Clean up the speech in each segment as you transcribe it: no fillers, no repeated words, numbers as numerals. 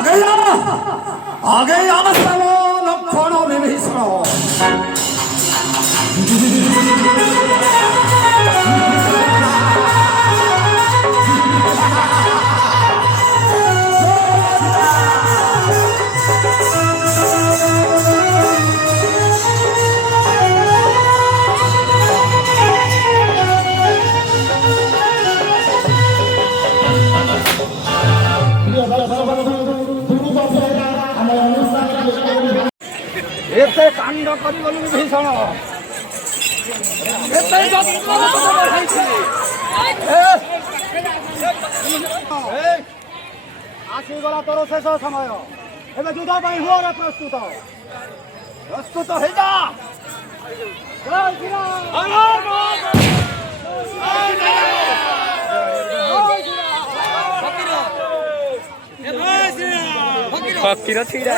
आ गया सर्व लक्षण विभीषण। एते कांड करी गलु भीषण एते जत्न आसी गला तोर शेष समय एबे युद्ध ପାଇଁ हो रे प्रस्तुत प्रस्तुत हे जा जय श्री राम फकीर छिड़ा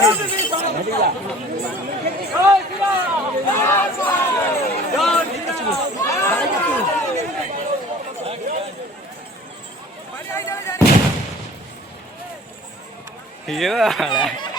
ये